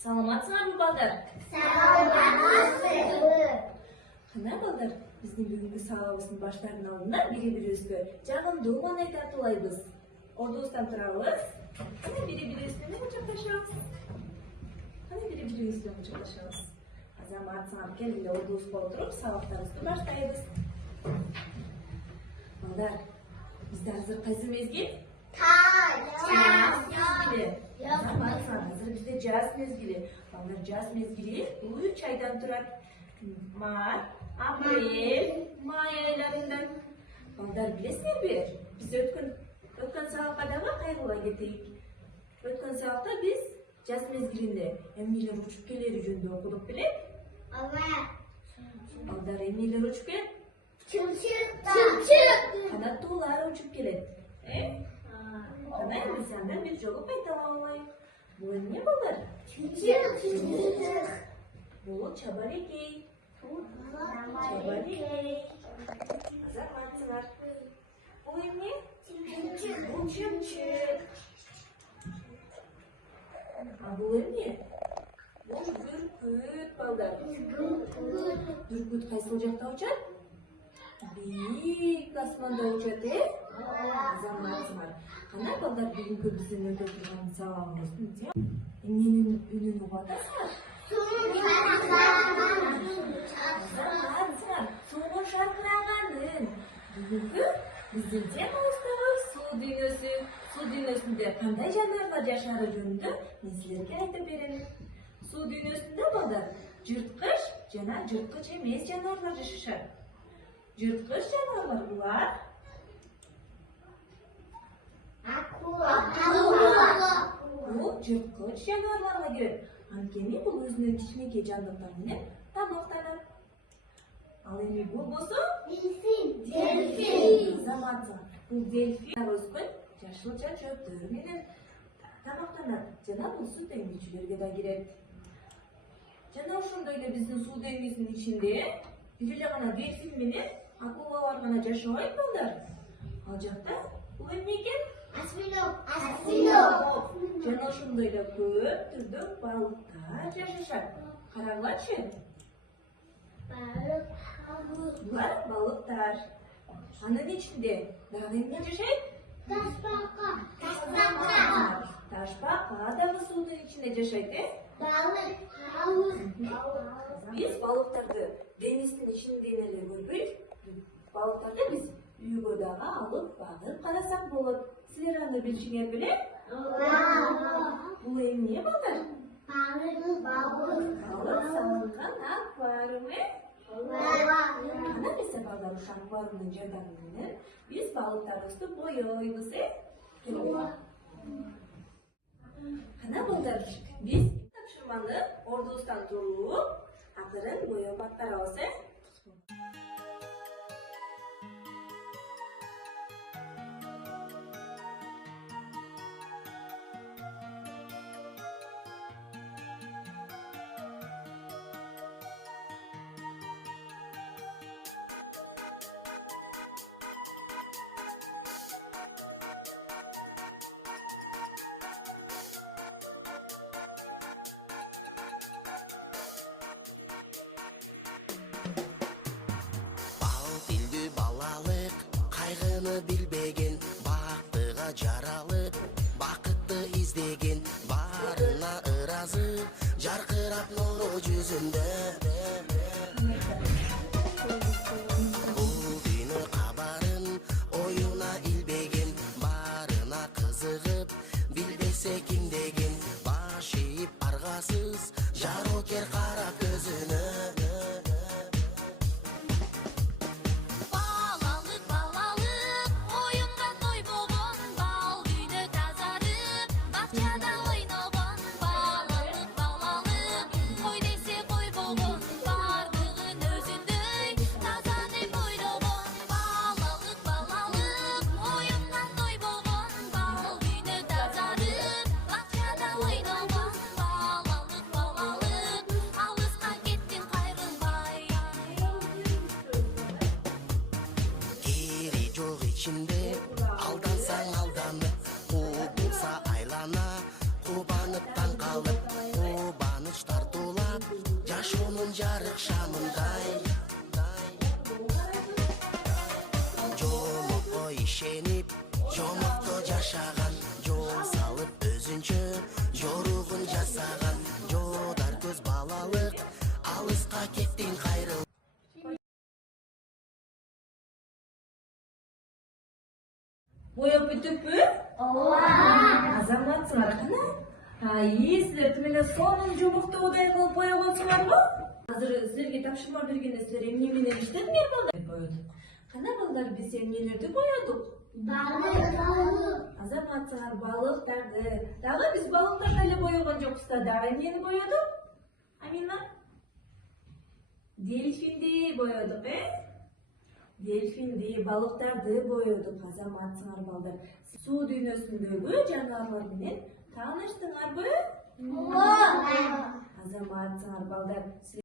Саламатсыңарбы балдар? Саламатсыз. Кана балдар, биздин бүгүнкү сабагыбыздын баштардын алдында бири-бирибизге жагымдуу маанайды атуулайбыз. Ордубуздан турабыз. Кана бири-бирибиз менен кучакташабыз. Азаматсыңар келгиле ордубузга отуруп сабактарыбызды баштайбыз. Балдар, бизде азыр кайсы мезгил? Жаз мезгили. Азаматсыңар, азыр бизде жаз мезгили. Балдар, жаз мезгили бул 3 айдан турат. Март, апрель, май айларында. Балдар, билесиңерби? Биз өткөн сабакка дагы кайрыла кетейик. Өткөн сабакта биз жаз мезгилинде эмнелер учуп келери жөнүндө окудук белек? Балдар, эмнелер учуп келет? Чымчык. Канаттуулар учуп келет. Кана эмесе андан бир жолу кайталап алайык. Бул эмне балдар? Чымчык. Бул чабарекей. Азаматсыңар. Бул эмне? Бул чымчык. А бул эмне? Бул бүркүт балдар. Бүркүт кайсыл жакта учат? Бийик асманда учат, Азаматсыңар. Кана балдар, бүгүнкү биздин өтө турган сабагыбыздын эмненин үнүн угуп атасыңар? Азаматсыңар, суунун шаркыраганын. Бүгүнкү биздин темабыз дагы суу дүйнөсү. Суу дүйнөсүндө кандай жаныбарлар жашаары жөнүндө мен силерге айтып берем. Суу дүйнөсүндө балдар жырткыч жана жырткыч эмес жаныбарлар жашашат. Жырткыч жаныбарлар булар бул жырткыч жаныбарларга кирет. Анткени бул өзүнүн кичинекей жандыктары менен тамактанат. Ал эми бул болсо Дельфин. Азаматсыңар, бул дельфин өскөн жашылча чөптөр менен тамактанат. Жана бул суу деңгичилерге да кирет. Жана ошондой эле биздин суу деңгизинин ичинде бир эле гана дельфин менен акулалар гана жашабайт балдар. Ал жакта бул эмне экен? Осьминог. Жана ошондой эле көп түрдө балыктар жашашат. Карагылачы. Булар балыктар. Анын ичинде дагы эмне жашайт? Ташбака дагы суунун ичинде жашайт, Балык. Биз балыктарды деңиздин ичинден эле көрбөйт. Балыктарды биз үйгө дагы алып багып карасак болот. Силер аны билишиңер беле? Бул эмне балдар? Балык салынган аквариум, Кана эмесе балдар, ошо аквариумдун жардамы менен биз балыктарыбызды боёйбуз, Кана балдар, биз тапшырманы ордубуздан туруп, акырын боёп аттарабыз, Бал тилдүү балалык, кайгыны билбеген, бактыга жаралып, бакытты издеген, барына ыраазы, жаркырап нуру жүзүндө. Бул дүйнө кабарын оюна илбеген, барына кызыгып, билбесе ким деген, баш ийип аргасыз, жарокер карап көзүнө. жарык шамындай жомокко ишенип жомокто жашаган жол салып өзүнчө жоругун жасаган жоодар көз балалык алыска кеттиң кайрыл. Бояп бүтүппү? Азаматсыңар кана? Силер тимеле сонун жумуктуудай кылып боегонсуңарбы? Азыр силерге тапшырма бергенде силер эмне менен иштедиңер балдар? Боёдук. Кана балдар, биз эмнелерди боёдук? Азаматсыңар балыктарды. Дагы биз балыктарды эле боёгон жокпуз да, дагы эмнени боёдук? Амина? Дельфинди боёдук, Дельфинди, балыктарды боёдук. Азаматсыңар балдар. Суу дүйнөсүндөгү жаныбарлар менен тааныштыңарбы? Ооба. Азаматсыңар балдар.